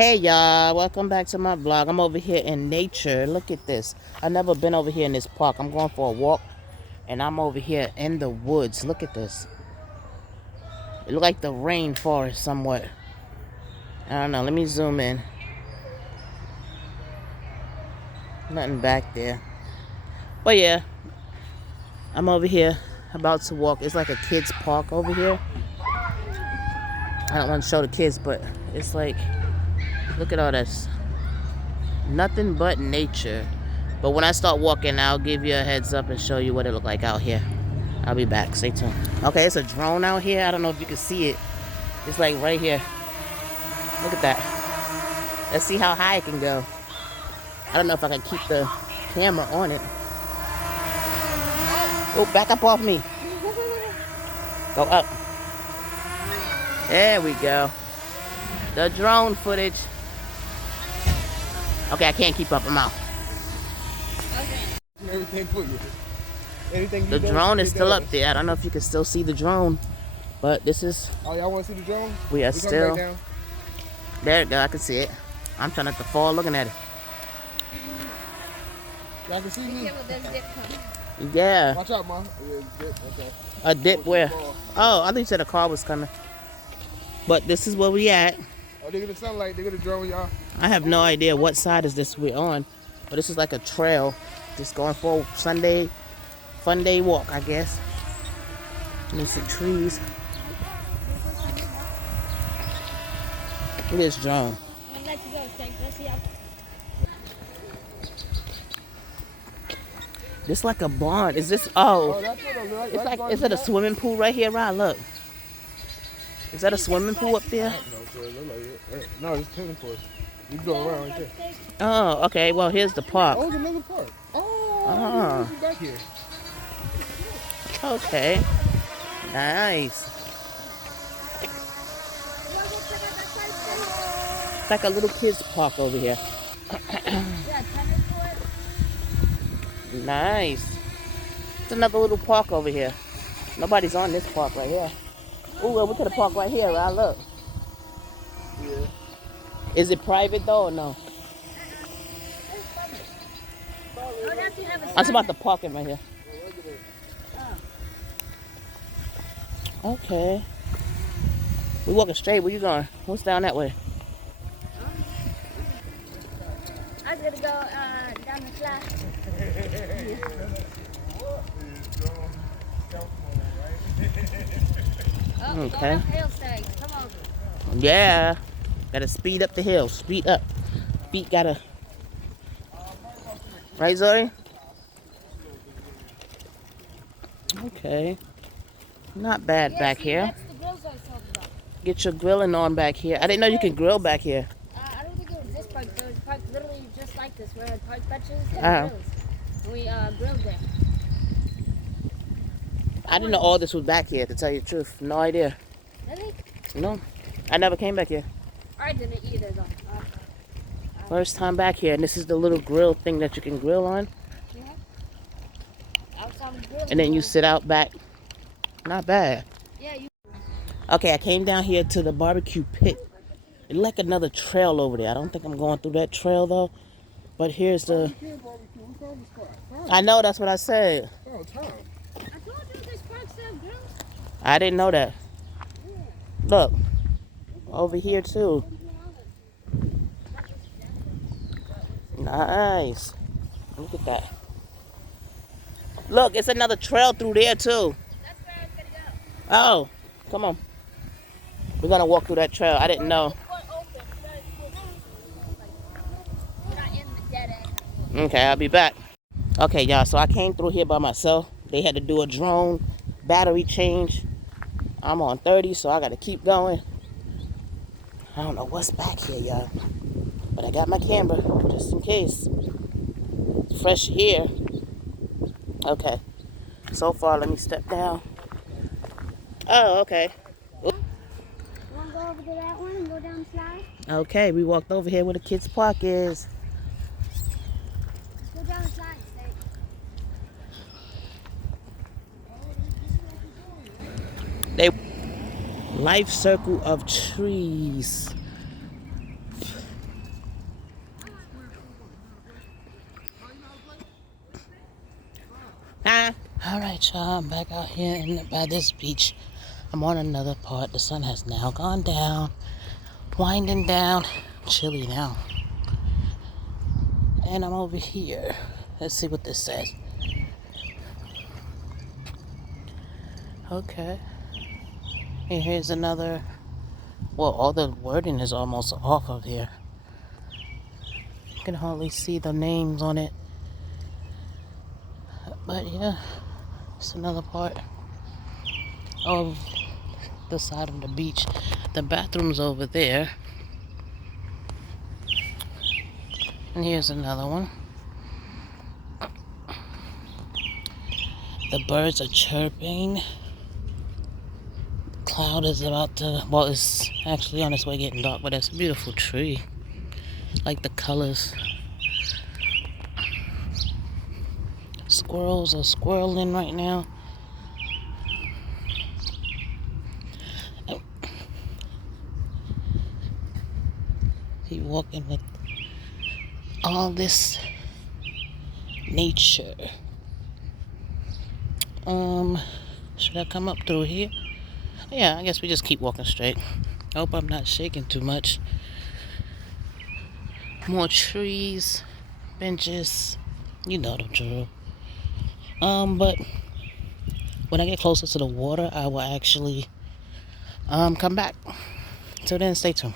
Hey y'all, welcome back to my vlog. I'm over here in nature. Look at this. I've never been over here in this park. I'm going for a walk and I'm over here in the woods. Look at this. It looks like the rainforest somewhat. I don't know. Let me zoom in. Nothing back there. But yeah, I'm over here about to walk. It's like a kid's park over here. I don't want to show the kids, but it's like, look at all this. Nothing but nature. But when I start walking, I'll give you a heads up and show you what it look like out here. I'll be back. Stay tuned. Okay, it's a drone out here. I don't know if you can see it. It's like right here. Look at that. Let's see how high it can go. I don't know if I can keep the camera on it. Oh, back up off me. Go up. There we go. The drone footage. Okay, I can't keep up. I'm out. Everything for you. Anything you The drone is still up there. I don't know if you can still see the drone, but this is. Oh, y'all want to see the drone? We are still. Down? There you go. I can see it. I'm trying not to fall looking at it. Y'all can see me? Yeah. Watch out, Mom. Yeah, dip. Okay. A dip where? Oh, I thought you said a car was coming. But this is where we at. Oh, they get the sunlight. They get the drone, y'all. I have no idea what side is this we're on, but this is like a trail. Just going for a Sunday fun day walk, I guess. Let me see trees. Look at this drone. I'll let you go, Stank. Let's see how. This like a barn. Is this? Oh, That's what it looks it's like. Is it a swimming pool right here, Rod? Look. Is that a swimming pool up there? No, sir. It look like it. No, it's tennis courts. You can go around right there. Oh, okay. Well, here's the park. Oh, it's another park. Oh. It's back here. Okay. Nice. It's like a little kids park over here. Nice. It's another little park over here. Nobody's on this park right here. Ooh, well, we could have parked right here, right? Look. Yeah. Is it private though or no? I'm about the parking right here. Okay. We walking straight. Where you going? What's down that way? I was gonna go down the class. Okay. Hill, Stank. Come on. Yeah. Gotta speed up the hill. Speed up. Feet gotta. Right, Zoe? Okay. Not bad back here. That's the grills I was talking about. Get your grilling on back here. I didn't know you could grill back here. I don't think it was this park. There was a park literally just like this where had park benches and Uh-huh. grills. And we grilled there. I didn't know all this was back here, to tell you the truth. No idea. Really? No. I never came back here. I didn't either though. First time back here, and this is the little grill thing that you can grill on. Outside grill. And then you sit out back. Not bad. Yeah, you. Okay, I came down here to the barbecue pit. It's like another trail over there. I don't think I'm going through that trail though. But here's the. I know, that's what I said. Oh, Tom. I told you this park served grills. I didn't know that. Look, over here too. Nice. Look at that. Look, it's another trail through there too. That's where I was gonna go. Oh, come on. We're gonna walk through that trail. I didn't know. We're not in the dead end. Okay, I'll be back. Okay, y'all, so I came through here by myself. They had to do a drone battery change. I'm on 30, so I gotta keep going. I don't know what's back here, y'all. But I got my camera, just in case. Fresh air. Okay. So far, let me step down. Oh, okay. You wanna go over to that one and go down the slide? Okay, we walked over here where the kids' park is. Go down the slide, Stank. They life circle of trees. Alright, y'all, I'm back out here by this beach. I'm on another part. The sun has now gone down, winding down, chilly now. And I'm over here. Let's see what this says. Okay. And here's another. Well, all the wording is almost off of here. You can hardly see the names on it. But yeah, it's another part of the side of the beach. The bathroom's over there. And here's another one. The birds are chirping. Cloud is about to, well, it's actually on its way getting dark, but it's a beautiful tree. Like the colors. Squirrels are squirreling right now. Keep walking with all this nature. Should I come up through here? Yeah, I guess we just keep walking straight. I hope I'm not shaking too much. More trees, benches, you know the drill. But when I get closer to the water, I will actually come back. Till then, stay tuned.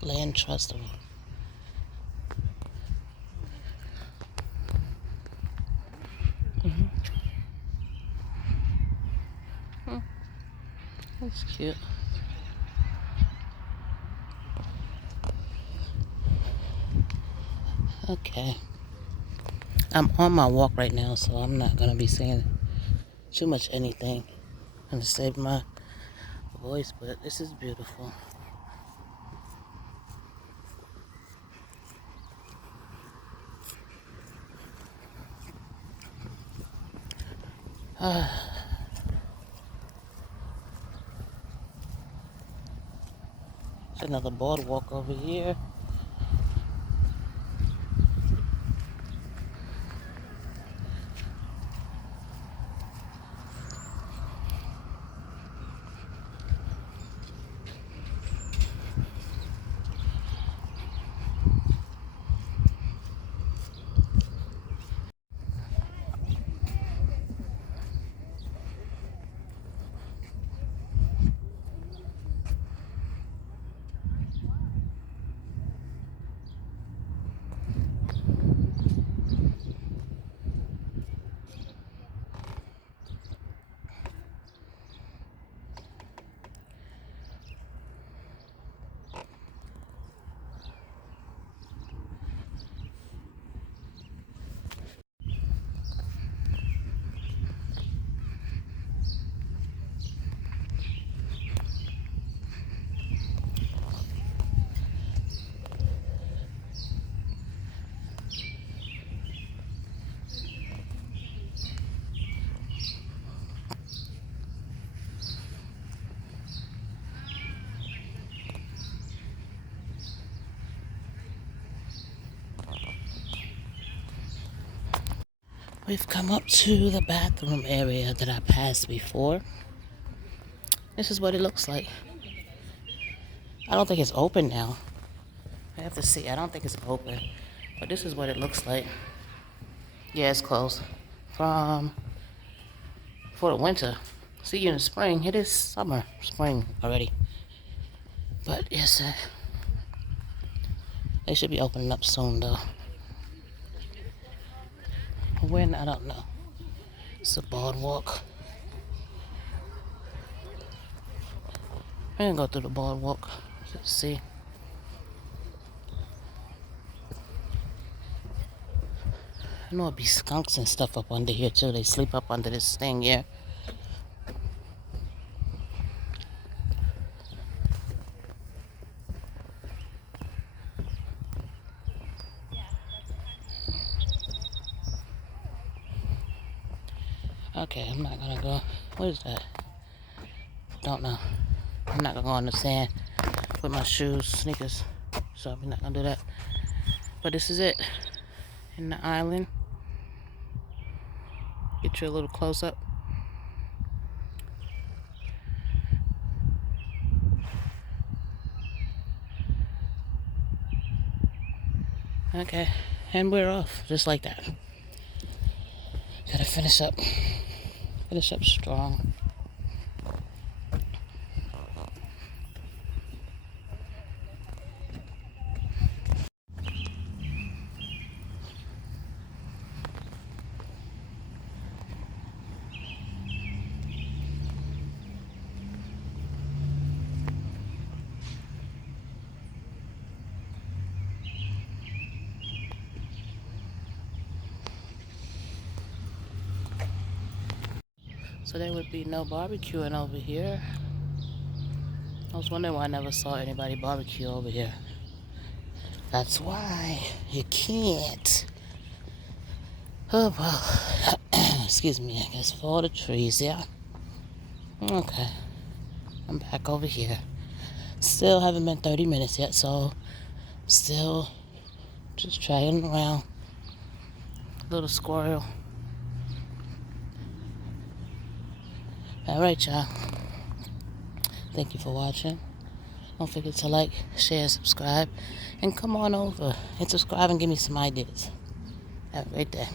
Land Trust. That's cute. Okay. I'm on my walk right now, so I'm not gonna be saying too much anything. I'm gonna save my voice, but this is beautiful. There's another boardwalk over here. We've come up to the bathroom area that I passed before. This is what it looks like. I don't think it's open now. I have to see. I don't think it's open. But this is what it looks like. Yeah, it's closed. For the winter. See you in the spring. It is spring already. But yes, they should be opening up soon though. When, I don't know. It's a boardwalk. I'm gonna go through the boardwalk. Let's see. I know it'd be skunks and stuff up under here too. They sleep up under this thing here. Okay, I'm not gonna go. What is that? Don't know. I'm not gonna go on the sand with my shoes, sneakers. So I'm not gonna do that. But this is it. In the island. Get you a little close up. Okay, and we're off just like that. Gotta finish up strong. So there would be no barbecuing over here. I was wondering why I never saw anybody barbecue over here. That's why you can't. Oh well. Excuse me, I guess for all the trees, yeah. Okay. I'm back over here. Still haven't been 30 minutes yet, so still just dragging around. Little squirrel. Alright, y'all. Thank you for watching. Don't forget to like, share, subscribe, and come on over and subscribe and give me some ideas. Have a great day.